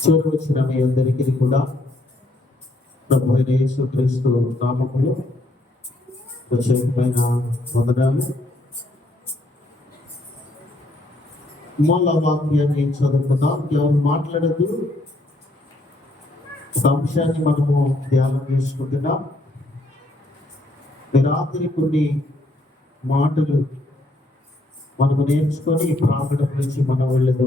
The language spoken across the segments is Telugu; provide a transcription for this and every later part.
చూడు వచ్చిన మీ అందరికీ కూడా ప్రభు అయిన యేసుక్రీస్తు నామములో ప్రత్యేకమైన వందనాలు. మూల వాక్యాన్ని చదువుకుందాం. ఎవరు మాట్లాడద్దు, ఒక అంశాన్ని మనము ధ్యానం చేసుకుంటున్నాం. రాత్రి కొన్ని మాటలు మనము నేర్చుకొని ప్రాంగణం నుంచి మనం వెళ్ళదు.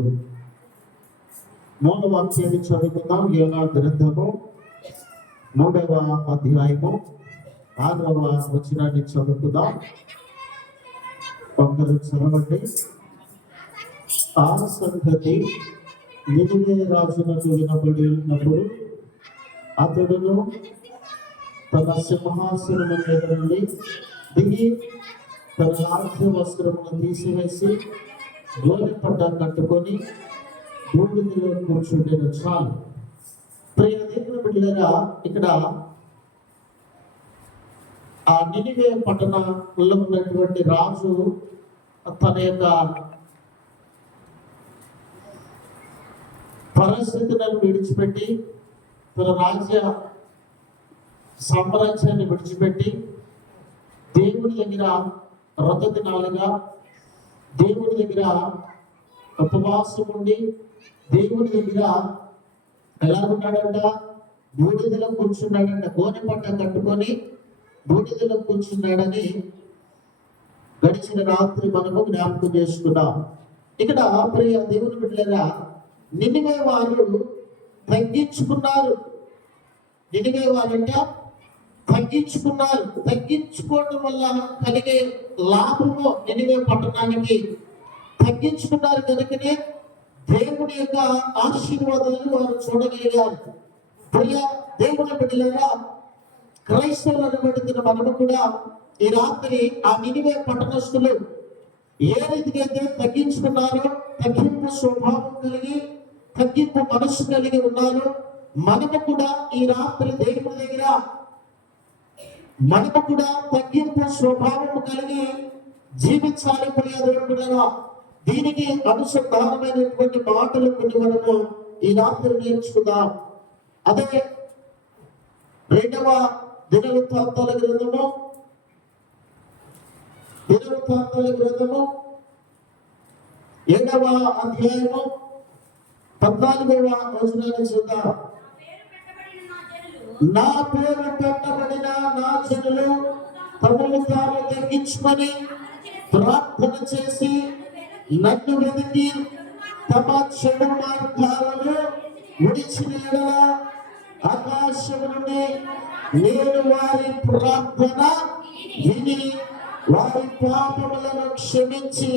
మూల వాక్యాన్ని చదువుకుందాం. యోనా గ్రంథము 3వ అధ్యాయము 6వ వచనాన్ని చదువుకుందాం. ఒకరు చదవండి. ఆ సంగతి నినివే రాజునకు వినబడినప్పుడు అతడును తన సింహాసనము మీద నుండి దిగి తన రాజ్య వస్త్రమును తీసివేసి గోనెపట్ట కట్టుకొని బూడిదలో కూర్చుండేను. చాలు. ప్రియ దేవుని బిడ్డలారా, ఇక్కడ ఆ నినివే పట్టణంలో ఉన్నటువంటి రాజు తన యొక్క పరిస్థితులను విడిచిపెట్టి, తన రాజ్య సామ్రాజ్యాన్ని విడిచిపెట్టి దేవుడి దగ్గర వ్రత దినాలుగా దేవుడి దగ్గర ఉపవాసం ఉండి దేవుడి దగ్గర ఎలా ఉన్నాడంట? బూడిదలో కూర్చున్నాడంట. గోనె పట్ట కట్టుకొని బూడిదలో కూర్చున్నాడని గడిచిన రాత్రి మనము జ్ఞాపకం చేసుకున్నాం. ఇక్కడ ప్రియ దేవుని బిడ్డలారా, నినివే వారు తగ్గించుకున్నారు. నినివే వారంట తగ్గించుకున్నారు. తగ్గించుకోవడం వల్ల కలిగే లాభము నినివే పట్టణానికి తగ్గించుకున్నారు కనుకనే దేవుడి యొక్క ఆశీర్వాదాలు వారు చూడగలిగారు. ప్రియ దేవుని బిడ్డలారా, క్రైస్తవులను పెడుతున్న మనము కూడా ఈ రాత్రి ఆ నినివే పట్టణస్తులు ఏ రీతిగా అయితే తగ్గించుకున్నారో, తగ్గింపు స్వభావం కలిగి తగ్గింపు మనస్సు కలిగి ఉన్నారు, మనము కూడా ఈ రాత్రి దేవుడి దగ్గర మనము కూడా తగ్గింపు స్వభావం కలిగి జీవించాలి. ప్రియ దేవుని బిడ్డలారా, దీనికి అనుసంధానమైనటువంటి మాటలు కొన్ని మనము ఈ రాత్రి నేర్చుకుందాం. అదే 2వ దినవృత్తాంతాల గ్రంథము 7వ అధ్యాయము 14వ వచనాన్ని చూద్దాం. నా పేరు పెట్టబడిన నా జనులు తమను తాము తగ్గించుకొని ప్రార్థన చేసి నన్ను వెతికి తమ చెడు మార్గాలను విడిచిన యెడల ఆకాశము నుండి నేను వారి ప్రార్థన విని వారి పాపములను క్షమించి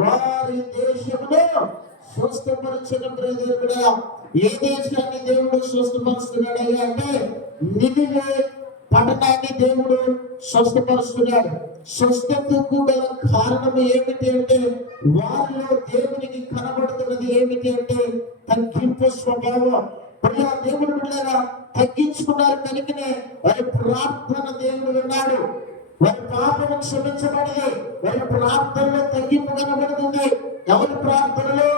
వారి దేశములో స్వస్థపరచడం. కూడా ఏ దేశాన్ని దేవుడు స్వస్థపరుస్తున్నాడు అంటే నినివే పట్టణాన్ని దేవుడు స్వస్థపరుస్తున్నాడు. స్వస్థతకు గల కారణం ఏమిటి అంటే వారిలో దేవునికి కనబడుతున్నది ఏమిటి అంటే తగ్గింపు స్వభావం. ప్రియ దేవుడు బిడ్డలారా, తగ్గించుకున్నారు కనుకనే వారి ప్రార్థన దేవుడు విన్నాడు. వారి పాపము క్షమించబడింది. వారి ప్రార్థనలో తగ్గింపు కనబడుతుంది. ఎవరి ప్రార్థనలో?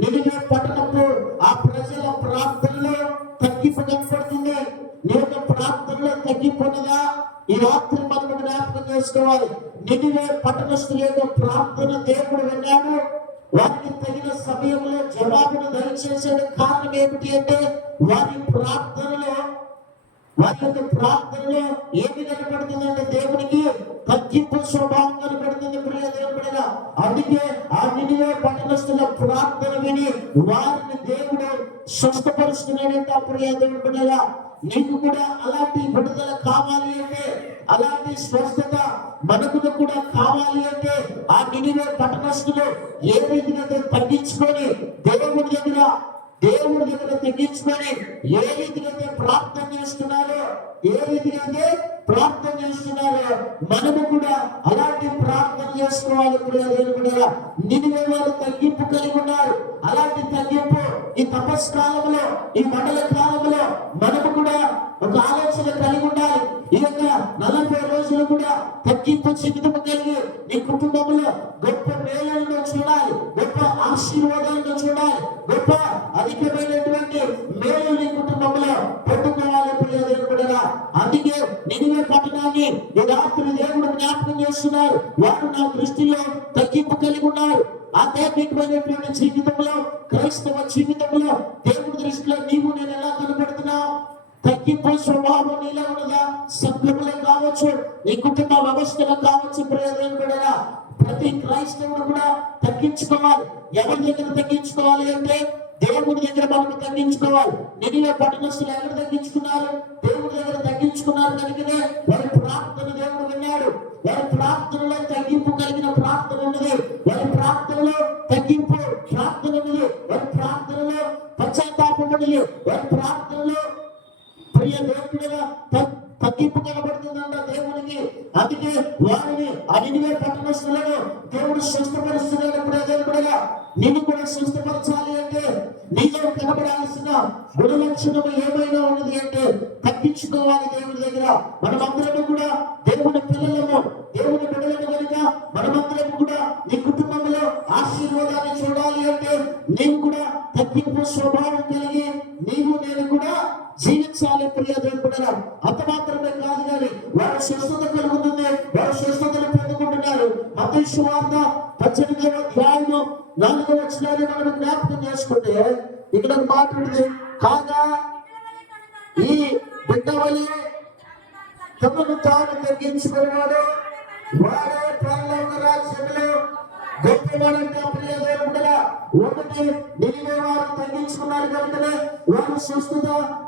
నినివే పట్టణపు ఆ ప్రజల ప్రార్థనలో తగ్గింపు కనబడుతుంది. నీ యొక్క ప్రార్థనలో తగ్గింపు ఉన్నదా? ఈ రాత్రి మనం జ్ఞాపకం చేసుకోవాలి. నినివే పట్టణస్తుల యొక్క ప్రార్థన దేవుడు విన్నాడు. వారికి తగిన సమయంలో జవాబును దయచేసాడు. కారణం ఏమిటి అంటే వారి యొక్క ప్రార్థనలో ఏమి కనబడుతుందంటే దేవునికి తగ్గింపు స్వభావం కనబడుతుంది. ప్రియ దేవుడిగా, అందుకే ఆ నినివే పట్టణస్తుల ప్రార్థన విని వారిని దేవుడు స్వస్థపరుస్తున్నాడంట. ప్రియ దేవుడిగా, నీకు కూడా అలాంటి విడుదల కావాలి అంటే, అలాంటి స్వస్థత మనకు కూడా కావాలి అంటే ఆ నినివే పట్టణస్తులు ఏ రీతిగా తగ్గించుకొని దేవుడి దగ్గర తగ్గించుకొని ఏ రీతిగా ప్రార్థన చేస్తున్నారో, మనము కూడా అలాంటి ప్రార్థన చేసుకోవాలి. నినివే వారు తగ్గింపు కలిగి ఉన్నారు. అలాంటి తగ్గింపు ఈ తపస్కాలంలో, ఈ మండల కాలంలో మనము కూడా ఒక ఆలోచన కలిగి ఉండాలి. ఈ యొక్క 40 రోజులు కూడా తగ్గింపు జీవితం కలిగి నీ కుటుంబంలో గొప్ప మేలను చూడాలి, గొప్ప ఆశీర్వాదాలను చూడాలి, గొప్ప తగ్గించుకున్నారు. వారు నా దృష్టిలో తగ్గింపు కలిగి ఉన్నారు. ఆధ్యాత్మికమైనటువంటి జీవితంలో, క్రైస్తవ జీవితంలో దేవుడి దృష్టిలో నీవు నేను ఎలా కనబడుతున్నావు? తగ్గింపు స్వభావం నీలో ఉన్నదా? సంఘములే కావచ్చు, నీ కుటుంబ వ్యవస్థలో కావచ్చు, ప్రయోజనం కూడా ప్రతి క్రైస్తవుడు కూడా తగ్గించుకోవాలి. ఎవరి దగ్గర తగ్గించుకోవాలి అంటే దేవుడి దగ్గర మనకు తగ్గించుకోవాలి. నినివే పట్టణస్థులు ఎక్కడ తగ్గించుకున్నారు? దేవుడి దగ్గర తగ్గించుకున్నారు కనుకనే వారి ప్రార్థన దేవుడు విన్నాడు. వారి ప్రార్థనలో తగ్గింపు కలిగిన ప్రార్థన ఉన్నది. వారి ప్రార్థనలో తగ్గింపు ప్రార్థన ఉన్నది. వారి ప్రార్థనలో పశ్చాత్తాపం ఉన్నది. వారి ప్రార్థనలో ప్రియ దేవుడిగా తగ్గింపు కనబడుతుందంట దేవునికి. అందుకే వారిని నినివే పట్టణస్థులను దేవుడు స్వస్థపరుస్తున్నాడు. ప్రజలుగా నిన్ను కూడా స్వస్థపరచాలి అంటే నీలో కనబడాల్సిన గుణలక్షణం ఏమైనా ఉన్నది అంటే తగ్గించుకోవాలి దేవుడి దగ్గర. మనమందరము కూడా దేవుని పిల్లలము, దేవుని బిడ్డలను కనుక మనమందరము కూడా నీ కుటుంబంలో ఆశీర్వాదాన్ని చూడాలి అంటే నీవు కూడా తగ్గింపు స్వభావం కలిగి నీవు నేను కూడా జీవించాలి. ప్రియ దేవుడు అంత మాత్రమే కాదు కానీ వారు స్వస్థత కలుగుతుంది. వారు స్వస్థతను పొందుకుంటున్నారు. మత్తయి సువార్త 18వ అధ్యాయము 4వ వచనాన్ని మనం జ్ఞాపకం చేసుకుంటే ఇక్కడ ఒక మాట ఉంది. కాగా ఈ బిడ్డ వలె తమను తాను తగ్గించుకున్నాడు వాడే పరలోక రాజ్యంలో గొప్పవాడంటే. ప్రియ దేవుడా, ఒకటి నినివే వారు తగ్గించుకున్నారు కనుకనే వారు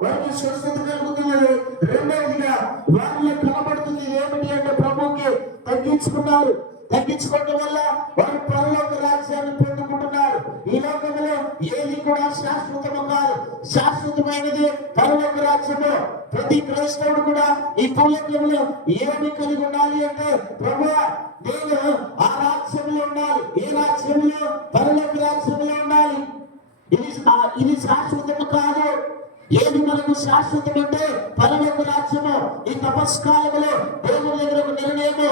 వారికి స్వస్థత కలుగుతున్నది. రెండవదిగా వారిలో కనబడుతుంది ఏమిటి అంటే ప్రభువుకి తగ్గించుకున్నారు. తగ్గించుకోవడం వల్ల వారు పరలోక రాజ్యాన్ని పొందుకుంటున్నారు. ఈ లోకంలో ఏది కూడా శాశ్వతము కాదు. శాశ్వతమైనది పరలోక రాజ్యము. ప్రతి క్రైస్తవుడు కూడా ఈ భూలోకంలో ఏమి కలిగి ఉండాలి అంటే ప్రభువా నేను ఆ రాజ్యంలో ఉండాలి. ఏ రాజ్యంలో? పరలోక రాజ్యంలో ఉండాలి. ఇది శాశ్వతము కాదు. ఏది మనకు శాశ్వతం అంటే పరలోక రాజ్యము. ఈ తపస్కాలంలో దేవుడి దగ్గర ఒక నిర్ణయము,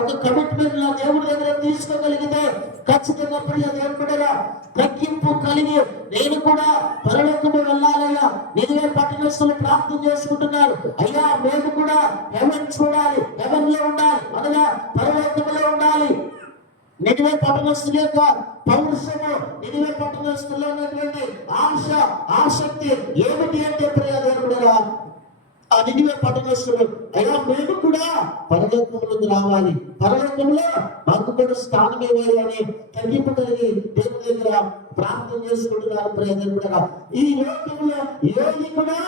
ఒక కమిట్మెంట్ నా దేవుడి దగ్గర తీసుకోగలిగితే ఖచ్చితంగా ప్రియ దేవుడుగా తగ్గింపు కలిగి నేను కూడా పరలోకము వెళ్ళాలయ్యా. నినివే పట్టణస్థులు ప్రార్థన చేసుకుంటున్నారు. అయ్యా మేము కూడా హెవెన్ చూడాలి, హెవెన్ లో ఉండాలి, అనగా పరలోకములో ఉండాలి. నినివే పట్టణస్థుల యొక్క పౌరుషము, నినివే పట్టణస్థుల్లో ఉన్నటువంటి ఆసక్తి ఏమిటి అంటే ప్రియ దేవుడుగా ఆ నినివే పట్టణస్థులు అయ్యా మేము కూడా పరలోకంలోకి రావాలి, పరలోకంలో మాకు కూడా స్థానం ఇవ్వాలి అని తగ్గింపు కలిగి దేవుడి దగ్గర ప్రార్థన చేసుకుంటున్నారు. ప్రియ దేవుడుగా ఈ లోకంలో ఏది కూడా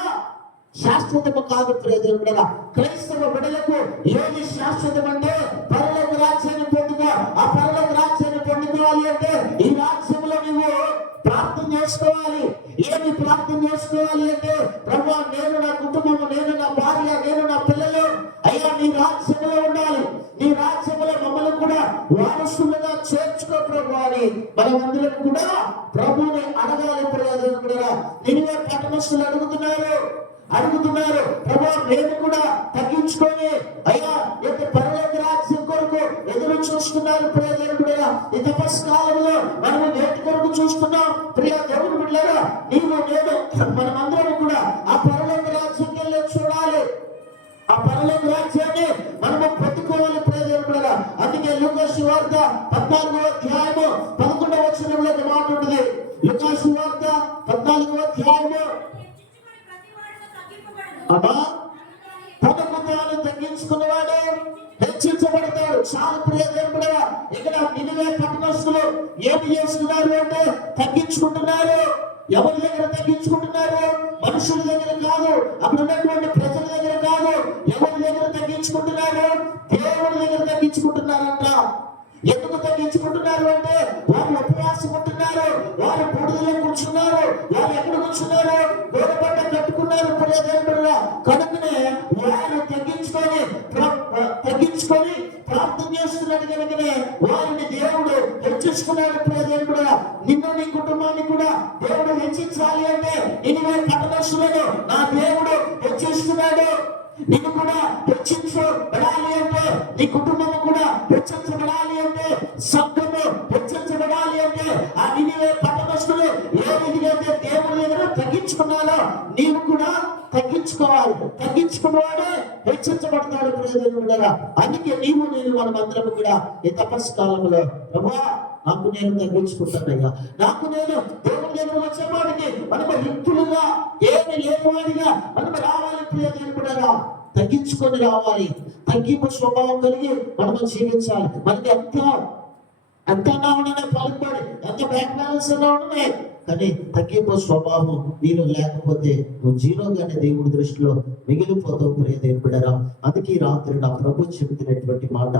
శాశ్వతము కాదు. ప్రియ దేవుడుగా క్రైస్తవ బిడ్డలకు ఏది శాశ్వతం అంటే పరలోక రాజ్యాన్ని పొందుకో. ఆ పరలోక రాజ్యాన్ని పొందుకోవాలి అంటే ఈ రాజ్యంలో నువ్వు ప్రార్థన చేసుకోవాలి. ఏమి ప్రార్థన చేసుకోవాలి అంటే ప్రభువా నేను నా కుటుంబము, నేను నా భార్య, నేను నా పిల్లలు అయ్యా నీ రాజ్యంలో ఉండాలి. నీ రాజ్యంలో మమ్మల్ని కూడా వారసులుగా చేర్చుకో ప్రభు అని మనమందరం కూడా ప్రభువుని అడగాలి. ప్రయోజనం కూడా నినివే పట్టణస్థులు అడుగుతున్నారు ప్రభు మేము కూడా తగ్గించుకొని అయ్యా యొక్క పరలోక రాజ్యం కొరకు ఎదురు చూస్తున్నారు. ప్రియ దేవుడుగా ఈ తపస్కాలంలో మనము నేటి కొరకు చూస్తున్నాం. ప్రియ దేవుడు బిడ్డలారా నీవు నేను మనమందరం కూడా ఆ పరలోక రాజ్యంకి వెళ్ళి చూడాలి. ఆ పరలోక రాజ్యాన్ని మనము పొందుకోవాలి. ప్రియ దేవుడుగా అందుకే లూకా సువార్త 14వ అధ్యాయము 11వ వచనంలో ఒక మాట ఉంటుంది. లూకా సువార్త 14వ అధ్యాయము తనకు తాను తగ్గించుకున్నవాడే హెచ్చించబడతాడు. చాలా ప్రియ దేవుడుగా ఇక్కడ నినివే పట్టణస్థులు ఏమి చేస్తున్నారు అంటే తగ్గించుకుంటున్నారు. ఎవరి దగ్గర తగ్గించుకుంటున్నారు? మనుషుల దగ్గర కాదు, అక్కడ ఉన్నటువంటి ప్రజల దగ్గర కాదు. ఎవరి దగ్గర తగ్గించుకుంటున్నారు? దేవుడి దగ్గర తగ్గించుకుంటున్నారంట. ఎందుకు తగ్గించుకుంటున్నారు అంటే వారు ఉపవాసం ఉంటున్నారు, వారు బూడిదలో కూర్చున్నారు, వారు ఎక్కడ కూర్చున్నారు? గోడపట్ట కట్టుకున్నారు. ప్రియ దేవుడుగా కనుకనే వారు తగ్గించుకొని ప్రార్థన చేస్తున్నాడు కనుకనే వారిని దేవుడు హెచ్చించుకున్నాడు. ప్రియ దేవుడుగా నిన్ను నీ కుటుంబాన్ని కూడా దేవుడు హెచ్చించాలి అంటే నినివే పట్టణస్థులను నా దేవుడు హెచ్చిస్తున్నాడు. నిన్ను కూడా హెచ్చించబడాలి అంటే నీ కుటుంబము కూడా హెచ్చించబడాలి అంటే సంఘము హెచ్చించబడాలి అంటే ఆ నినివే పట్టణస్థులు ఏ విధంగా అయితే దేవుడి దగ్గర తగ్గించుకున్నారో నీవు కూడా తగ్గించుకోవాలి. తగ్గించుకున్నవాడే హెచ్చించబడతాడు ప్రియదేవుడా. అందుకే నీవు నేను మనమందరం కూడా ఈ తపస్సు కాలంలో ప్రభువా నాకు నేను తగ్గించుకుంటానయ్యా, నాకు నేను దేవుని దగ్గర వచ్చేవాడిని మనము హితులుగా ఏమి లేనివాడిగా మనము రావాలి ప్రియదేవుడా. తగ్గించుకొని రావాలి, తగ్గింపు స్వభావం కలిగి మనము జీవించాలి. మనకి ఎంత ఉండనే పలుకుబడి, ఎంత బ్యాంక్ బ్యాలెన్స్ ఉండనే, కానీ తగ్గింపు స్వభావం నీలో లేకపోతే నువ్వు జీరోగానే దేవుడి దృష్టిలో మిగిలిపోతావు ప్రియదేవుడా. అందుకే ఈ రాత్రి నా ప్రభు చెబుతున్నటువంటి మాట,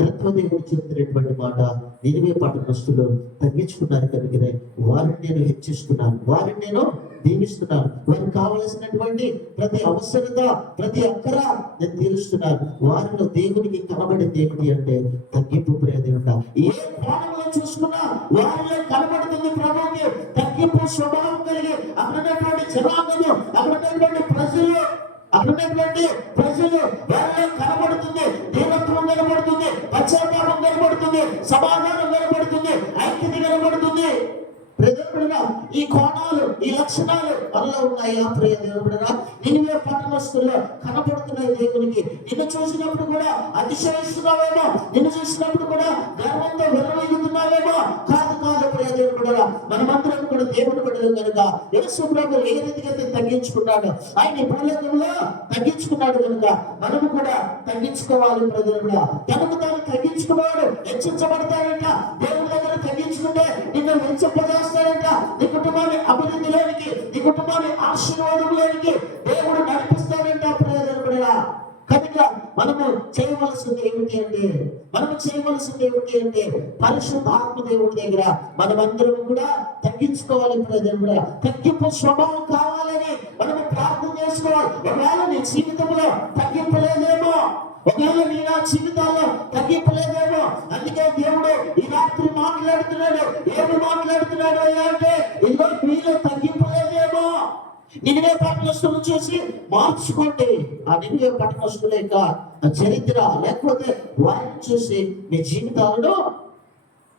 తత్వదేవుడు చెబుతున్నటువంటి మాట, నినివే పట్టణస్తులు తగ్గించుకున్నారు కనుకనే వారిని నేను హెచ్చిస్తున్నాను, వారిని నేను దీవిస్తున్నాను. వారికి కావలసినటువంటి ప్రతి అవసరత, ప్రతి అక్కర నేను తీరుస్తున్నాను. వారిలో దేవునికి కనబడింది ఏమిటి అంటే తగ్గింపు ప్రియదేవుడా. ఏ కోణంలో చూసుకున్నా వారిలో కనబడుతుంది ప్రభువుకి తగ్గింపు స్వభావం కలిగి అక్కడున్నటువంటి జనాంగము, అక్కడున్నటువంటి ప్రజలు వారిలో కనబడుతుంది. దీనత్వం కనబడుతుంది, పశ్చాత్తాపం కనబడుతుంది, సమాధానం కనబడుతుంది, ఐక్యత కనబడుతుంది. ఈ కోణాలు, ఈ లక్షణాలు మనలో ఉన్నాయా ప్రియదేవుడా? నినివే పట్టణస్తుల్లో కనపడుతున్నాయి దేవునికి. నిన్ను చూసినప్పుడు కూడా అతిశయిస్తున్నావేమో, నిన్ను చూసినప్పుడు కూడా గర్వంతో విర్రవీగుతున్నావేమో. కాదు ప్రియదేవుడా, మనమందరం కూడా దేవుని బిడ్డలు కనుక యేసు ప్రభువు ఏ రీతిగా తగ్గించుకున్నాడు, ఆయన ఈ భూలోకంలో తగ్గించుకున్నాడు కనుక మనము కూడా తగ్గించుకోవాలి ప్రియదేవుడా. తనకు తాను తగ్గించుకున్నాడు హెచ్చించబడతాడంట. దేవుడి దగ్గర తగ్గించుకుంటే నిన్ను హెచ్చపజేస్తాడంట. నీ కుటుంబాన్ని అభివృద్ధిలోనికి, నీ కుటుంబాన్ని ఆశీర్వాదంలోనికి దేవుడు నడిపిస్తాడంట ప్రియదేవుడా. కనుక మనము చేయవలసింది ఏమిటి అంటే పరిశుద్ధాత్మ దేవుడి దగ్గర మనమందరం కూడా తగ్గించుకోవాలి ప్రియదేవుడా. తగ్గింపు స్వభావం కావాలని మనము ప్రార్థన చేసుకోవాలి. ఒకవేళ నీ జీవితంలో తగ్గింపలేదేమో, ఒకవేళ నీ నా జీవితాల్లో తగ్గింపలేదేమో, అందుకే దేవుడు ఈ రాత్రి మాట్లాడుతున్నాడు. ఏమి మాట్లాడుతున్నాడు అంటే ఇదిగో మీలో తగ్గింపలేదేమో. నినివే పట్టణస్తులను చూసి మార్చుకోండి. ఆ నినివే పట్టణస్తుల యొక్క చరిత్ర లేకపోతే వారిని చూసి మీ జీవితాలను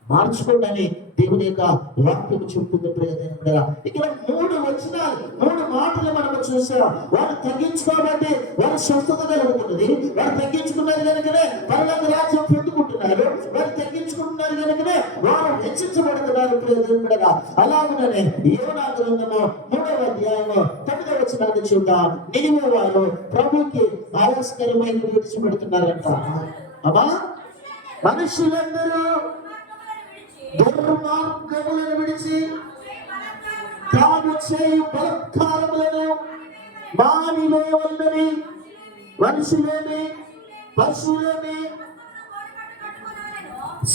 మార్చుకోండి అని దేవుని యొక్క వాక్యం చెబుతుంది ప్రియదేవుడా. ఇక్కడ 3 వచనాలు, 3 మాటలు మనము చూసాం. వారు తగ్గించుకోబట్టి వారు స్వస్థత కలుగుతున్నది. వారు తగ్గించుకున్నారు కనుకనే పరలోక రాజ్యం పొందుకుంటున్నారు. వారు తగ్గించుకుంటున్నారు కనుకనే వారు హెచ్చించబడుతున్నారు ప్రియదేవుడా. అలాగనే యోనా గ్రంథము 3వ అధ్యాయము 9వ వచనాన్ని చూద్దాం. నినివే వారు ప్రభువుకి ఆయాస్కరమైన విడిచిపెడుతున్నారంట. అమ్మా, మనుషులందరూ దుర్మార్గములను విడిచి తాము చేయు బలత్కారములను మానివేయవలెనని మనుషులేమి పశువులేమి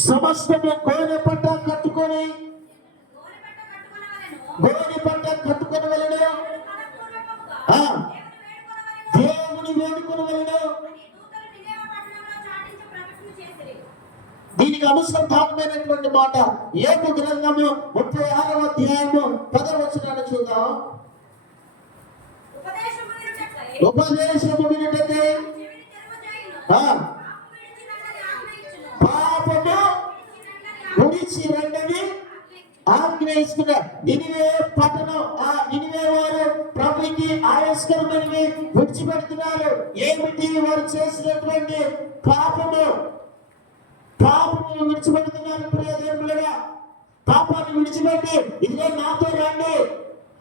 సమస్తము గోనె పట్ట కట్టుకొని వలెను దేవుని వేడుకొనవలెను. దీనికి అనుసంధానమైనటువంటి మాట యోబు గ్రంథము 36వ అధ్యాయము 10వ వచనాన్ని చూద్దాం. ఉపదేశము వినుటకై పాపము విడిచి రండని ఆజ్ఞయిస్తున్నారు. నినివే పట్టణం, ఆ నినివే వారు ప్రభువుకి ఆయాస్కరమైనవి విడిచిపెడుతున్నారు. ఏమిటి వారు చేసినటువంటి పాపము విడిచిపెడుతున్నారు ప్రియదేవుడా. పాపాన్ని విడిచిపెట్టి ఇదిగో నాతో రండి.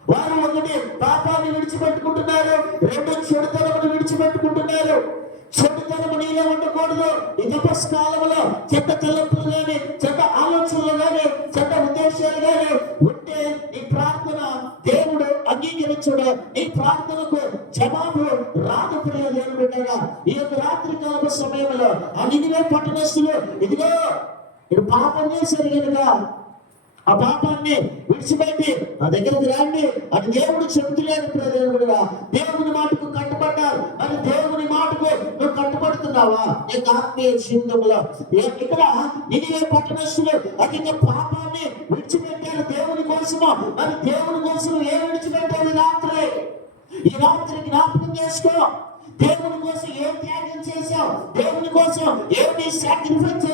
వారు 1 పాపాన్ని విడిచిపెట్టుకుంటున్నారు, 2 చెడుతనమును విడిచిపెట్టుకుంటున్నారు. చెడుతనము నీలో ఉండకూడదు. ఈ తపస్సు కాలంలో చెడ్డ తలంపులు కానీ, చెడ్డ ఆలోచనలు కానీ, చెడ్డ ఉద్దేశాలు కానీ ఉంటే నీ ప్రార్థన దేవుడు అంగీకరించడు. నీ ప్రార్థనకు జవాబు రాదు ప్రియదేవుడా. ఈ యొక్క రాత్రి కాల సమయంలో ఆ నినివే పట్టణస్తులు ఇదిగో ఇది పాపం చేశారు కనుక ఆ పాపాన్ని విడిచిపెట్టి నా దగ్గరికి రండి అని దేవుడు చెబుతున్నాడు ప్రియదేవుడా. దేవుని మాటకు కట్టుబడ్డారు. మరి దేవుని మాటకు నువ్వు కట్టుబడుతున్నావా? నీకు ఆత్మీయ జీవితంలో ఇక్కడ నినివే పట్టణస్తులు అది పాపాన్ని విడిచిపెట్టారు దేవుని కోసము. మరి దేవుని కోసం ఏం విడిచిపెట్టారు? ఈ రాత్రి జ్ఞాపకం చేసుకో. దేవుని కోసం ఏం త్యాగం చేశావు? దేవుని కోసం ఏమి సాక్రిఫైస్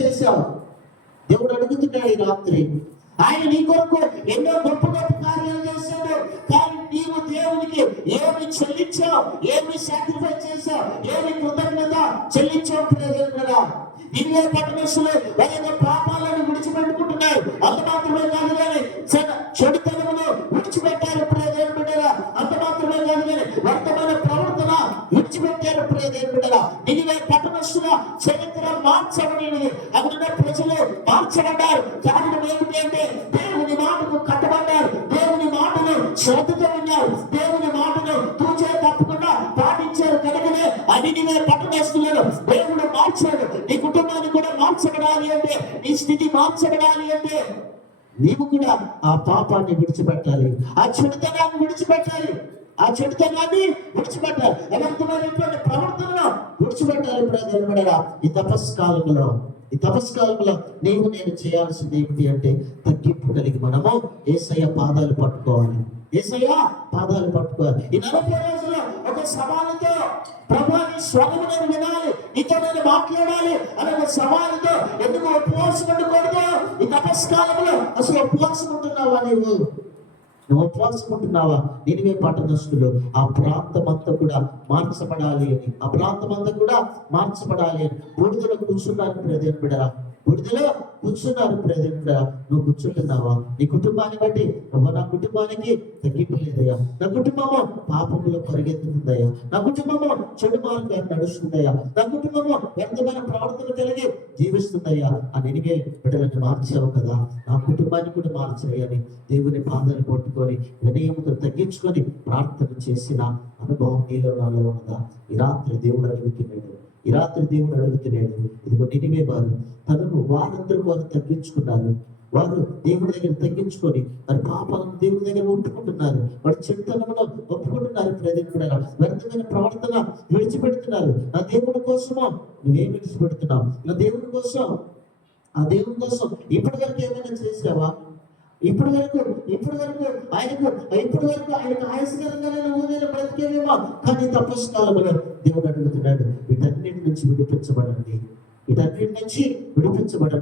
చేశావు? దేవుడు అడుగుతున్నాడు ఈ రాత్రి. ఆయన నీ కొరకు ఎన్నో గొప్ప కార్యాలు చేశాడు. కానీ నీవు దేవునికి ఏమి చెల్లించావు, ఏమి సాక్రిఫైస్ చేశావు, ఏమి కృతజ్ఞత చెల్లించావు ప్రియదేవుడా. నిన్నే పట్టణస్తులు వారి యొక్క పాపాలను విడిచిపెట్టుకుంటున్నారు. అంత మాత్రమే కాదు కానీ చెడుతనమును విడిచిపెట్టారు ప్రియదేవుడా. అంత మాత్రమే కాదు కానీ వర్తమాన ప్రవర్తన విడిచిపెట్టారు ప్రియదేవుడా. నిన్నే పట్టణస్తుల చరిత్ర మార్చబడినది. అక్కడ ప్రజలు మార్చబడ్డారు. కారణం ఏమిటి అంటే దేవుని మాటకు కట్టబడ్డారు, దేవుని మాటను శ్రద్ధతో విన్నారు, దేవుని మాటను తూచే తప్పకుండా పాటించారు. కనుకనే నిన్నే పట్టణస్తులను దేవుడు మార్చాడు. నీ కుటుంబాన్ని కూడా మార్చబడాలి అంటే, నీ స్థితి మార్చబడాలి అంటే నీవు కూడా ఆ పాపాన్ని విడిచిపెట్టాలి, ఆ చెడుతనాన్ని విడిచిపెట్టాలి, ఆ చెడుతనాన్ని విడిచిపెట్టాలి, యథార్థమైనటువంటి ప్రవర్తనను విడిచిపెట్టాలి. ప్రజలు ఈ తపస్కాలంలో నీవు నేను చేయాల్సింది ఏమిటి అంటే తగ్గింపు కలిగి మనము యేసయ్య పాదాలు పట్టుకోవాలి, యేసయ్య పాదాలు పట్టుకోవాలి. ఈ 40 రోజుల్లో ఒక సవాలుతో ప్రభుని స్వరము నేను వినాలి, నీతో నేను మాట్లాడాలి అనే ఒక సవాలుతో ఎందుకు ఉపవాసం ఉండకూడదు? ఈ తపస్కాలంలో అసలు ఉపవాసం ఉంటున్నావా? నువ్వు ఉపవాసం ఉంటున్నావా? నినివే పట్టణస్తులు ఆ ప్రాంతం అంతా కూడా మార్చబడాలి అని, ఆ ప్రాంతం అంతా కూడా మార్చబడాలి అని బూడిదలో కూర్చున్నారు ప్రియదేవుడా. బూడిదలో కూర్చున్నారు ప్రియదేవుడా. నువ్వు కూర్చుంటున్నావా? నీ కుటుంబాన్ని బట్టి నా కుటుంబానికి తగ్గింపు లేదయ్యా, నా కుటుంబము పాపంలో పరిగెత్తుతుందయ్యా, నా కుటుంబము చెడు మార్గాన్ని నడుస్తుందయ్యా, నా కుటుంబము వ్యర్థమైన ప్రవర్తన కలిగి జీవిస్తుందయ్యా. ఆ నినివే బిడ్డలను మార్చావు కదా, నా కుటుంబాన్ని కూడా మార్చాయని దేవుని పాదాలు పట్టుకొని వినయముతో తగ్గించుకొని ప్రార్థన చేసిన అనుభవం నీలో నాలో ఉన్నదా? ఈ రాత్రి దేవుడు అడుగుతున్నాడు, ఇదిగో నినివే వారు వారందరూ వారు తగ్గించుకున్నారు. వారు దేవుడి దగ్గర తగ్గించుకొని వారి పాపాలను దేవుడి దగ్గర ఒప్పుకుంటున్నారు, వారి చెడుతనమును ఒప్పుకుంటున్నారు. వ్యర్థమైన ప్రవర్తన విడిచిపెడుతున్నారు. నా దేవుడి కోసమో నువ్వేం విడిచిపెడుతున్నావు? నా దేవుడి కోసం, ఆ దేవుడి కోసం ఇప్పటి వరకు ఏమైనా చేసావా? ఇప్పటి వరకు ఆయనకు ఆయాసకరంగానే నువ్వు నేను బ్రతికేవేమో. కానీ తపస్కాలంలో దేవుడు అడుగుతున్నాడు, వీటన్నిటి నుంచి విడిపించబడండి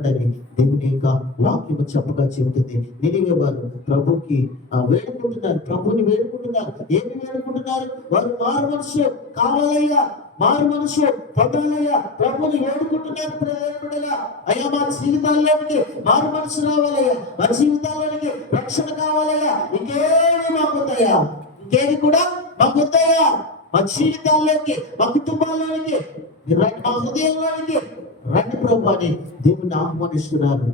అని దేవుని యొక్క వాక్యము చెప్పగా చెబుతుంది. నినివే వారు ప్రభుని వేడుకుంటున్నారు. ఏమి వేడుకుంటున్నారు? వారు మారు మనసు కావాలయ్యా, మారు మనసు పొందాలయ్యా, ప్రభుని వేడుకుంటున్నారు. అయ్యా మా జీవితాల్లోనికి మారు మనసు రావాలయ్యా, మా జీవితాల్లోనికి రక్షణ కావాలయ్యా. ఇంకేమి మాకుందయ్యా, ఇంకేమి కూడా మాకుందయ్యా. మా జీవితాల్లోకి, మా కుటుంబాల్లోనికి, మా హృదయంలోనికి రండి ప్రభు అని దేవుని ఆహ్వానిస్తున్నారు.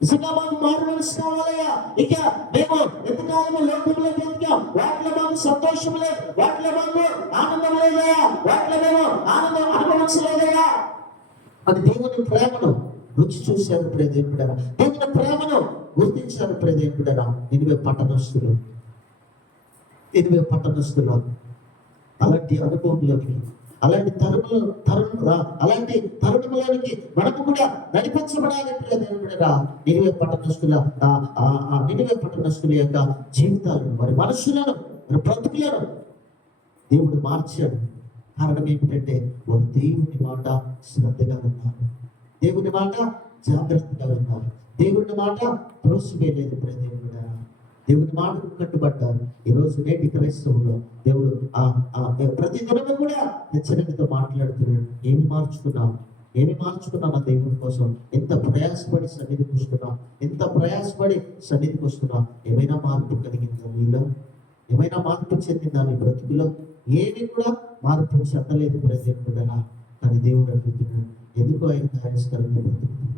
నిజంగా మాకు మారు మనసు కావాలయ్యా. ఇక మేము ఎంతకాలము లోకంలో బ్రతికాం, వాటిలో మాకు సంతోషం లేదు, వాటిలో మాకు ఆనందం లేదయ్యా, వాటిలో మేము ఆనందం అనుభవించలేదయ్యా అని దేవుని ప్రేమను రుచి చూశారు ప్రియదేవుడా. దేవుని ప్రేమను గుర్తించారు ప్రియదేవుడా. నినివే పట్టణస్తులు అలాంటి అనుభవంలోకి, అలాంటి తరుణంలోనికి మనకు కూడా నడిపించబడాలి ప్రియదేవుడా. నినివే పట్టణస్తుల యొక్క జీవితాలను, వారి మనస్సులను, వారి బ్రతుకులను దేవుడు మార్చాడు. కారణం ఏమిటంటే వారు దేవుని మాట శ్రద్ధగా ఉన్నారు, దేవుని మాట జాగ్రత్తగా ఉన్నారు, దేవుని మాట త్రోసివేయలేదు ప్రియదేవుడా. దేవుని మాటకు కట్టుబడ్డారు. ఈరోజు నేటి క్రైస్తవులు దేవుడు ప్రతి దినము కూడా హెచ్చరికతో మాట్లాడుతున్నాడు. ఏమి మార్చుకున్నావు నా దేవుని కోసం? ఎంత ప్రయాసపడి సన్నిధికి వస్తున్నావు? ఏమైనా మార్పు కలిగిందా నీలో? ఏమైనా మార్పు చెందిందా నీ బ్రతుకులో? ఏమి కూడా మార్పు చెందలేదు ప్రజెంటుగా. కానీ దేవుడు అడుగుతున్నాడు, ఎందుకు ఆయన ఆయాస్కరంగా బ్రతుకుతున్నావు?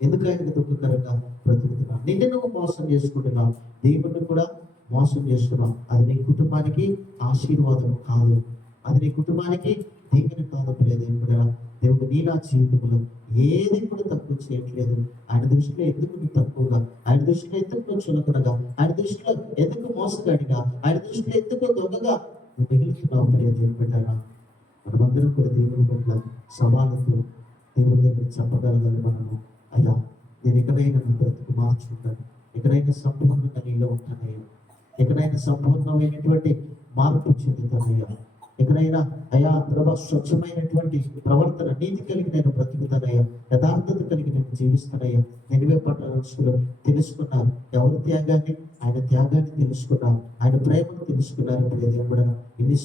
ఎందుకు ఆయనకు దుఃఖకరంగా బ్రతుకుతున్నావు? నిన్ను నువ్వు మోసం చేసుకుంటున్నావు, దేవుడిని కూడా మోసం చేస్తున్నావు. అది నీ కుటుంబానికి ఆశీర్వాదం కాదు, అది నీ కుటుంబానికి దీవెన కాదు ప్రియదేవుడా. దేవుడు నీ నా జీవితంలో ఏది కూడా తక్కువ చేయట్లేదు. ఆయన దృష్టిలో ఎందుకు నువ్వు తక్కువగా, ఆయన దృష్టిలో ఎందుకు నువ్వు చులకనగా, ఆయన దృష్టిలో ఎందుకు మోసగాడిగా, ఆయన దృష్టిలో ఎందుకు దొంగగా నువ్వు మిగులుతున్నావు ప్రియదేవుడా. మనమందరం కూడా దేవుని పట్ల సవాళ్ళతో దేవుడి దగ్గర చెప్పగలగాలి. మనము అయ్యా, నేను ఎక్కడైనా నా బ్రతుకు మార్చుకుంటాను, ఎక్కడైనా సంపూర్ణంగా నీలో ఉంటానయ్యా, ఎక్కడైనా సంపూర్ణమైనటువంటి మార్పు చెందుతానయ్యా. ఎక్కడైనా అయా ప్రభా స్వచ్ఛమైనటువంటి ప్రవర్తన, నీతి కలిగి నేను బ్రతుకుతానయ్యా, యథార్థత కలిగి నేను జీవిస్తానయ్యా. నినివే పట్టణస్తులు తెలుసుకున్నారు ఎవరి త్యాగాన్ని, ఆయన త్యాగాన్ని తెలుసుకున్నారు, ఆయన ప్రేమను తెలుసుకున్నారు. దేవుడా ఎన్ని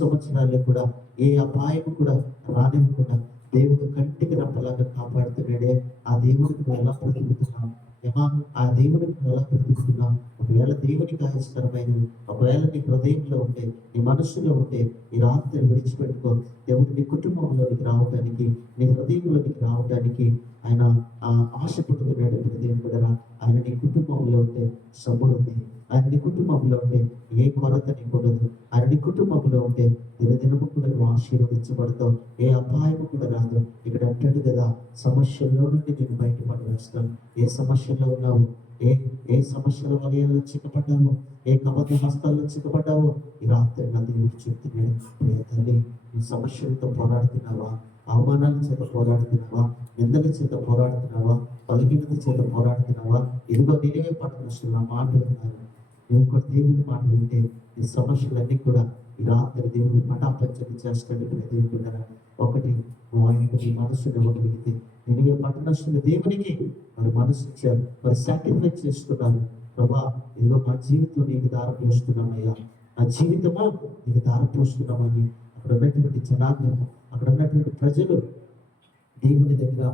సంవత్సరాలు కూడా ఏ అపాయం కూడా రానివ్వకుండా దేవుడు కంటికి రెప్పలాగా కాపాడుతున్నాడే. ఆ దేవుడికి నువ్వు ఎలా బ్రతుకుతున్నావు? ఆ దేవుడికి నువ్వు ఎలా బ్రతుకుతున్నావు? ఒకవేళ దేవునికి ఆయస్కరమైనవి ఒకవేళ నీ హృదయంలో ఉంటే, నీ మనస్సులో ఉంటే, ఈ రాత్రి విడిచిపెట్టుకో. దేవుడు నీ కుటుంబంలోనికి రావడానికి, నీ హృదయంలోనికి రావడానికి ఆయన ఆశపడుతున్నాడు. దేవుడు ఆయన నీ కుటుంబంలో ఉంటే సమృద్ధి, ఆయన నీ కుటుంబంలో ఉంటే ఏ కొరత నీకు ఉండదు. ఆయన నీ కుటుంబంలో ఉంటే దినదినము కూడా నువ్వు ఆశీర్వదించబడతావు, ఏ అపాయం కూడా రాదు. ఇక్కడ అంటాడు కదా, సమస్యల్లో నుండి నేను బయటపడవేస్తాను. ఏ సమస్యలో ఉన్నావు, ఏ సమస్యల వలయాల్లో చిక్కపడ్డావు, ఏ కబద్ధ హస్తాల్లో చిక్కపడ్డావు, ఈ రాత్రి నా దేవుడు చెప్తున్నాడు, తల్లి ఈ సమస్యలతో పోరాడుతున్నావా? అవమానాల చేత పోరాడుతున్నావా? నిందల చేత పోరాడుతున్నావా? బలహీనత చేత పోరాడుతున్నావా? ఇదిగో నేనే పట్టుకొస్తున్నా మాట విన్నారు. నువ్వు కూడా దేవుని మాట వింటే ఈ సమస్యలన్నీ కూడా ఈ రాత్రి దేవుడు పటాపంచలు చేస్తాడు. దేవుడు ఒకటి, నువ్వు ఆయనకు నీ మనస్సును ఇవ్వగలిగితే, నేను పట్టణస్తున్న దేవునికి మరి మనసు ఇచ్చారు, మరి సాక్రిఫైస్ చేస్తున్నారు. ప్రభా ఇదిగో మా జీవితం నీకు దారిపోస్తున్నామయ్యా, నా జీవితము నీకు దారిపోస్తున్నామని అక్కడ ఉన్నటువంటి జనాంగము, అక్కడ ఉన్నటువంటి ప్రజలు దేవుడి దగ్గర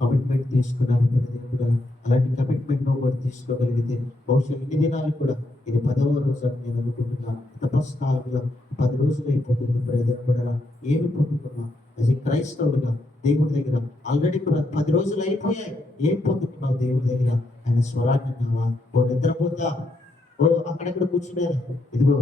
కమిట్మెంట్ తీసుకున్నారు. అలాంటి కమిట్మెంట్ కూడా తీసుకోగలిగితే బహుశా ఇన్ని దినాలు కూడా ఇది 10వ రోజు అని నేను అనుకుంటున్నాను. తపస్కాలంలో 10 రోజులు అయిపోతుంది. ప్రజలు ఏమి పొందుకున్నా యాజ్ ఏ క్రైస్తవుడిగా దేవుడి దగ్గర ఆల్రెడీ 10 రోజులు అయిపోయాయి. ఏం పొందుకున్నావు దేవుడి దగ్గర? ఆయన స్వరాన్ని అన్నావా? ఓ నిద్రపోతా, ఓ అక్కడెక్కడ కూర్చునేదా? ఇదిగో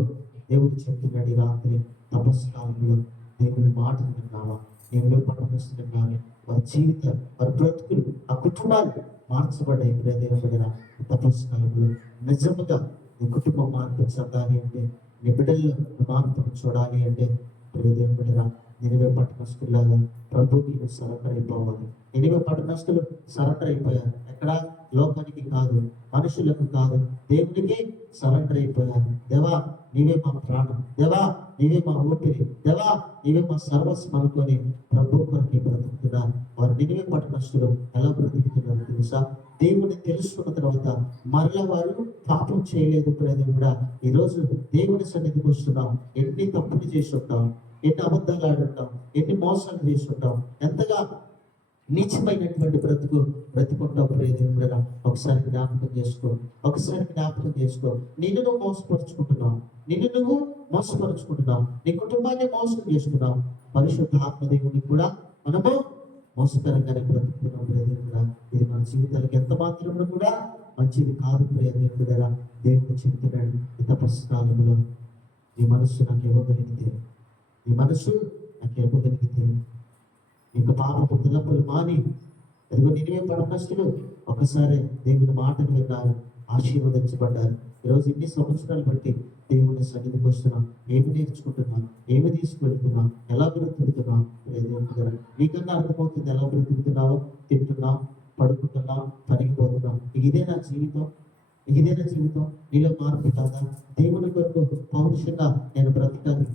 దేవుడు చెప్తున్నాడు ఈ రాత్రి తపస్కాలంలో దేవుడి మాటలు విన్నావా? నేను పట్టణిస్తున్నాను. వారి జీవితం, వారి బ్రతుకులు, ఆ కుటుంబాలు మార్చబడ్డాయి. దేవుడిన తపస్కాలంలో నిజముగా నీ కుటుంబం మార్పు చెందాలి అంటే, నీ బిడ్డల్లో మార్పును చూడాలి అంటే దేవుడిన నినివే పట్టణస్తులాగా ప్రభుకి నువ్వు సరెండర్ అయిపోవాలి. నినివే పట్టణస్తులు సరెండర్ అయిపోయారు. ఎక్కడ? లోకానికి కాదు, మనుషులకు కాదు, దేవునికి సరెండర్ అయిపోయారు. దేవా నీవే మా ప్రాణం, దేవా నీవే మా ఊపిరి, దేవా నీవే మా సర్వస్వం అనుకొని ప్రభు కొరకు బ్రతుకుతున్నారు. వారు నినివే పట్టణస్తులు ఎలా బ్రతుకుతున్నారు తెలుసా? దేవుని తెలుసుకున్న తర్వాత మరలా వారు పాపం చేయలేదు. కూడా ఈరోజు దేవుని సన్నిధికి వస్తున్నాం. ఎన్ని తప్పులు చేసి ఉంటాం, ఎన్ని అబద్ధాలు ఆడుంటాం, ఎన్ని మోసాలు చేసి ఉంటాం, ఎంతగా నీచమైనటువంటి బ్రతుకుంటావు. దేవుడా ఒకసారి జ్ఞాపకం చేసుకో. నిన్ను నువ్వు మోసపరుచుకుంటున్నావు, నీ కుటుంబాన్ని మోసం చేసుకున్నావు. పరిశుద్ధ ఆత్మదేవుని కూడా మనము మోసకరంగానే బ్రతుకుతున్నాం. దేవుడా ఇది మన జీవితాలకు ఎంత మాత్రం కూడా మంచిది కాదు. దేవుడా దేవుడు చెప్తున్నాడు, ఈ తపస్కాలంలో నీ మనస్సు నాకు ఇవ్వగలిగితే, ఇంకా పాపపు తలపులు మాని, అదిగో నినివే పట్టణస్తులు ఒకసారి దేవుని మాటను విన్నారు, ఆశీర్వదించబడ్డారు. ఈరోజు ఇన్ని సంవత్సరాలు బట్టి దేవుని సన్నిధికి వస్తున్నాం. ఏమి నేర్చుకుంటున్నాం, ఏమి తీసుకెళ్తున్నాం, ఎలా బ్రతుకుతున్నాం? నీకన్నా అర్థమవుతుంది ఎలా బ్రతుకుతున్నావో. తింటున్నాం, పడుకుంటున్నాం, పనికిపోతున్నాం. ఇదే నా జీవితం. నీలో మార్పు కాదా? దేవుని కొరకు పౌరుషంగా నేను బ్రతకాలి.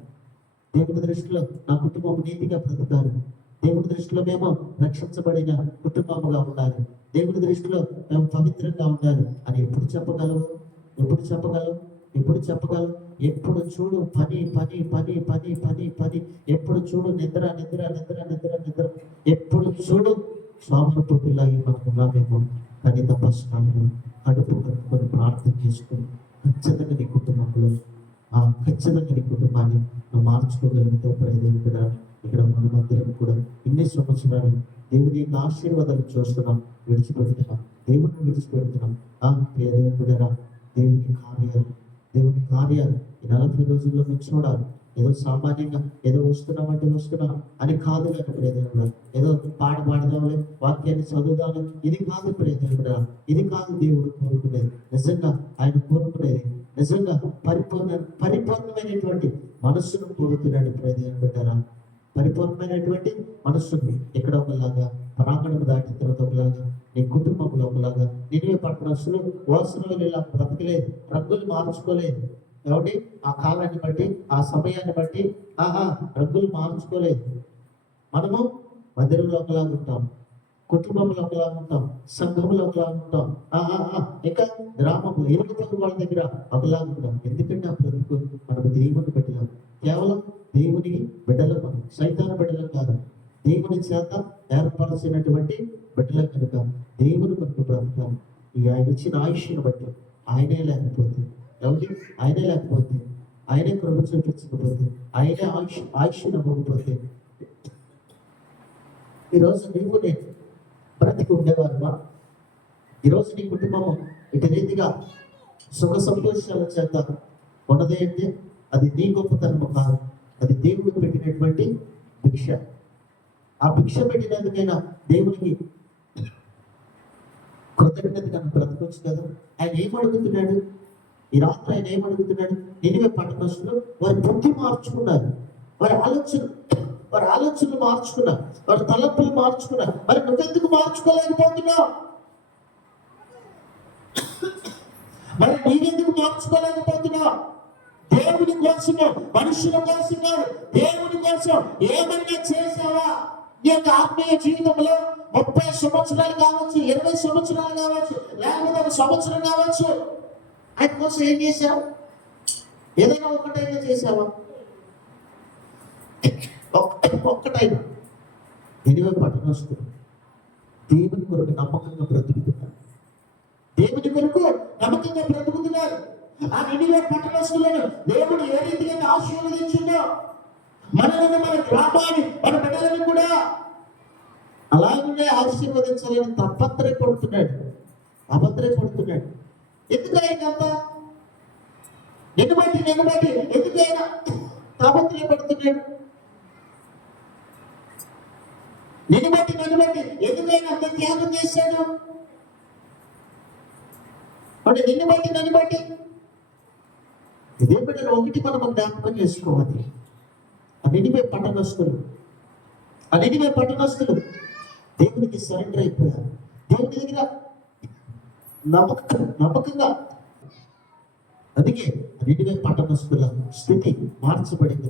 దేవుని దృష్టిలో నా కుటుంబం నీతిగా బ్రతకాలి. దేవుని దృష్టిలో మేము రక్షించబడిన కుటుంబముగా ఉండాలి. దేవుని దృష్టిలో మేము పవిత్రంగా ఉండాలి అని ఎప్పుడు చెప్పగలవు? ఎప్పుడు చూడు పని, ఎప్పుడు చూడు నిద్ర, ఎప్పుడు చూడు స్వామి పుట్టిలాగి మనకున్నామేమో. కానీ తపస్కాలను కడుపు కట్టుకొని ప్రార్థన చేసుకుని ఖచ్చితంగా నీ కుటుంబాన్ని నువ్వు మార్చుకోగలుగుతావు. దేవుడా ఇక్కడ మనమందరం కూడా ఇన్ని సంవత్సరాలు దేవుని యొక్క ఆశీర్వాదాలు చూస్తున్నాం, దేవుడిని విడిచిపెడుతున్నాం. దేవుడా దేవుని కార్యాలు ఈ 40 రోజుల్లో నువ్వు చూడాలి. ఏదో సామాన్యంగా ఏదో వస్తున్నాం అని కాదు. దేవుడా ఏదో పాట పాడదాంలే, వాక్యాన్ని చదువుదాం, ఇది కాదు దేవుడా. ఇది కాదు దేవుడు కోరుకునేది. నిజంగా ఆయన కోరుకునేది నిజంగా పరిపూర్ణమైనటువంటి మనస్సును కోరుతున్నాడు. దేవుడా పరిపూర్ణమైనటువంటి మనస్సుని ఇక్కడ ఒకలాగా, ప్రాంగణం దాటిన తర్వాత ఒకలాగా, నీ కుటుంబంలో ఒకలాగా. నినివే పట్టణస్తులు వాసనలు ఇలా బ్రతకలేదు, రంగులు మార్చుకోలేదు. కాబట్టి ఆ కాలాన్ని బట్టి ఆ సమయాన్ని బట్టి రంగులు మార్చుకోలేదు. మనము మందిరంలో ఒకలాగా ఉంటాం, కుటుంబంలో ఒకలాగా ఉంటాం, సంఘంలో ఒకలాగా ఉంటాం, ఇంకా గ్రామంలో ఇరుగు పొరుగు వాళ్ళ దగ్గర ఒకలాగా ఉంటాం. ఎందుకంటే ఆ బ్రతుకు మనము దేవుని బిడ్డలం, కేవలం దేవుని బిడ్డలం, మనం సైతాన్ బిడ్డలం కాదు, దేవుని చేత ఏర్పరచినటువంటి బిడ్డలం కనుక దేవుని కొరకు బ్రతకాలి. ఈ ఆయన ఇచ్చిన ఆయుష్ను బట్టి ఆయనే లేకపోతే ఆయనే లేకపోతే ఆయనే కృప చూపించకపోతే ఆయనే ఆయుష్ను అవ్వకపోతే ఈరోజు నీవు నేను బ్రతికి ఉండేవారుమా? ఈరోజు నీ కుటుంబము ఇటు రీతిగా సుఖ సంతోషాల చేత ఉన్నదే అంటే అది నీ గొప్పతనము కాదు, అది దేవుడు పెట్టినటువంటి భిక్ష. ఆ భిక్ష పెట్టినందుకైనా దేవునికి కృతజ్ఞతగా బ్రతకొచ్చు కదా. ఆయన ఏమడుగుతున్నాడు ఈ రాత్రి? ఆయన ఏమడుగుతున్నాడు? నినివే పట్టణస్తులు వారి బుద్ధి మార్చుకున్నారు, వారి ఆలోచనలు మార్చుకున్నారు, వారి తలంపులు మార్చుకున్నారు. మరి నువ్వెందుకు మార్చుకోలేకపోతున్నావు? మరి నీవెందుకు మార్చుకోలేకపోతున్నావు? దేవుని కోసము, మనుషుల కోసము, దేవుని కోసం ఏమన్నా చేసావా? నీ యొక్క ఆత్మీయ జీవితంలో 30 సంవత్సరాలు కావచ్చు, 20 సంవత్సరాలు కావచ్చు, లేకపోతే 1 సంవత్సరం కావచ్చు, ఆయన కోసం ఏం చేశావు? ఏదైనా ఒక్కటైనా చేసావా? ఒక్కటైనా? ఎనివే పట్టణస్తులు దేవుని కొరకు నమ్మకంగా బ్రతుకుతున్నారు, దేవుని కొరకు నమ్మకంగా బ్రతుకుతున్నారు. ఆ ఎనివే పట్టణస్తులను దేవుడు ఏ రీతిగా ఆశీర్వదించిందో మనల్ని, మన గ్రామాన్ని, మన బిడ్డలను కూడా అలాగే ఆశీర్వదించాలని అభద్రపడుతున్నాడు. ఎందుకైనా నిన్ను బట్టి ఎందుకైనా తాపత్రయపడుతున్నాడు? నిన్ను బట్టి ఎందుకైనా అంత త్యాగం చేశాడు? అంటే నిన్ను బట్టి ఇదే బిడ్డలు ఒకటి మనం జ్ఞాపకం చేసుకోవాలి. నినివే పట్టణస్తులు దేవునికి సరెండర్ అయిపోయారు. దేవుని దగ్గర నమ్మకంగా. అందుకే నినివే పట్టణస్తుల స్థితి మార్చబడింది.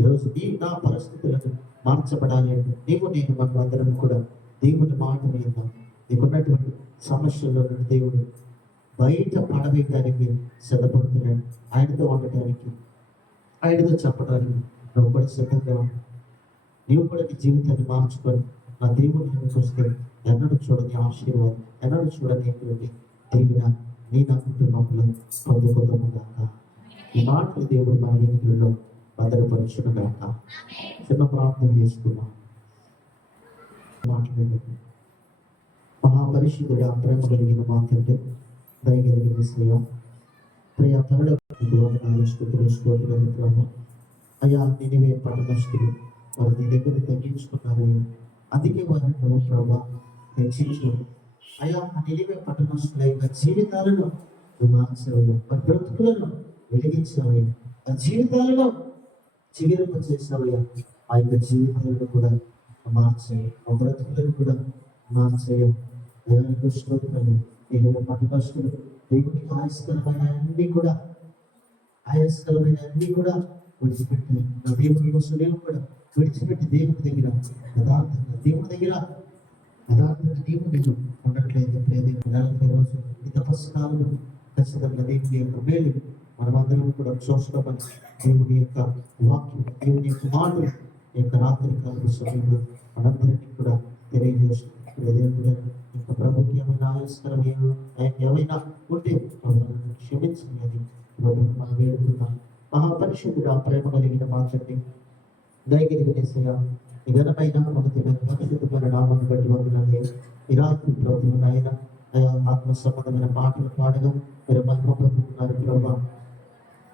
ఈరోజు నా పరిస్థితులను మార్చబడాలి అంటే నేను మనమందరం కూడా దేవుని మాట విందాం. నీకున్నటువంటి సమస్యల్లో దేవుడు బయట పడవేయడానికి సిద్ధపడుతున్నాడు. ఆయనతో ఉండటానికి, ఆయనతో చెప్పడానికి నువ్వు కూడా సిద్ధంగా ఉన్నావు. నీవు కూడా నీ జీవితాన్ని మార్చుకొని నా దేవుడిని చూస్తే ఎన్నడూ చూడని ఆశీర్వాదం, ఎన్నడూ చూడనేటువంటి దీవెన నీ నా కుటుంబంలో పొందుకుందాక. ఈ మాటలు దేవుడు మన ఇంట్లో భద్రపరుచునుగాక. చిన్న ప్రార్థన చేసుకున్నాం. మాట్లాడండి. మహాపరిశుద్ధుడా, ప్రేమ కలిగిన మాట్లాడే దయగలిగిన శ్రేయం ప్రియా తరలి స్తోత్రాలు. అయ్యా నినివే పట్టణస్తులు వారు నీ దగ్గర తగ్గించుకున్నారయ్యా, అందుకే వారిని ప్రభావ హెచ్చించు. అయ్యా నినివే పట్టణస్తుల యొక్క జీవితాలను మార్చావయ్యా, వారి బ్రతుకులను వెలిగించావయ్యా, ఆ జీవితాలలో చిగిరింప చేసావయ్యా. ఆ యొక్క జీవితాలను కూడా మార్చాయి, ఆ బ్రతుకులను కూడా మార్చాయి. స్తోత్రాలు. నినివే పట్టణస్తులు దేవునికి ఆయస్కరమైన అన్ని కూడా విడిచిపెట్టి నా దేవుని కోసం నేను కూడా విడిచిపెట్టి దేవుని దగ్గర యథార్థంగా దేవుని ఉండట్లేదు. 40 రోజులు ఈ తపస్కాలను ఖచ్చితంగా దేవుని యొక్క మేలు మనమందరం కూడా చూస్తామని దేవుని యొక్క వాక్యం, దేవుని యొక్క మాటలు యొక్క రాత్రి కాల సమయంలో మనందరికీ కూడా తెలియజేస్తుంది. ఇంకా ప్రభుకి ఏమైనా ఆయుష్కరమైన ఏమైనా ఉంటే క్షమించండి మనం వేడుకున్నాం. మహాపరిశుద్ధుడు, ఆ ప్రేమ కలిగిన మాటని దయగలిగిన ఈ ఘనమైన పరిశుద్ధమైన నామాన్ని బట్టి వందనాలు. ఈ రాత్రి ప్రభుత్వం ఆయన ఆత్మ సంబంధమైన పాటలు పాడడం మీరు మహిమ పొందుతున్నారు ప్రభా.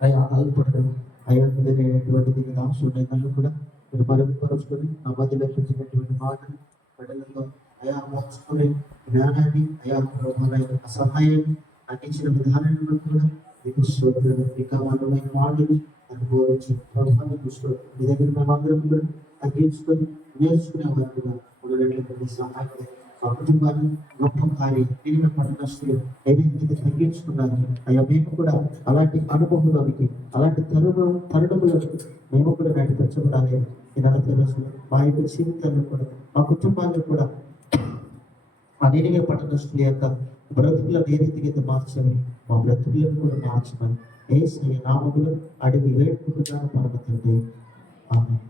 అయా అల్పడడం అయ్యాటువంటి ఆశున్నాయి నన్ను కూడా మీరు మరుగుపరుచుకొని నా మధ్యలో వచ్చినటువంటి మాటలు బిడ్డలతో అయా మార్చుకునే జ్ఞానాన్ని, అయా ప్రభావ సహాయాన్ని అందించిన విధానాన్ని కూడా మీకు స్తోత్రాలు. ఇంకా మనమైన మాటలు అనుభవించి ప్రభావాన్ని చూసుకోండి. మీ దగ్గర మేమందరం కూడా తగ్గించుకొని నేర్చుకునే వారుగా ఉండేటువంటి సహాయం ఆ కుటుంబాన్ని గొప్ప కార్యం నిలిచిన పట్టణస్తులు ఏదైతే తగ్గించుకున్నారు అయ్యా మేము కూడా అలాంటి అనుభవంలోనికి అలాంటి తరుణములోనికి మేము కూడా నడిపించబడాలి. ఈ 40 రోజులు మా యొక్క జీవితాల్లో కూడా మా కుటుంబాల్లో కూడా ఆ నిలిచిన పట్టణస్తుల యొక్క బ్రతుకులను ఏ రీతిగా మార్చమని మా బ్రతుకులను కూడా మార్చమని యేసయ్య నామములో అడిగి వేడుకుంటున్నాను పరమ తండ్రి. ఆమేన్.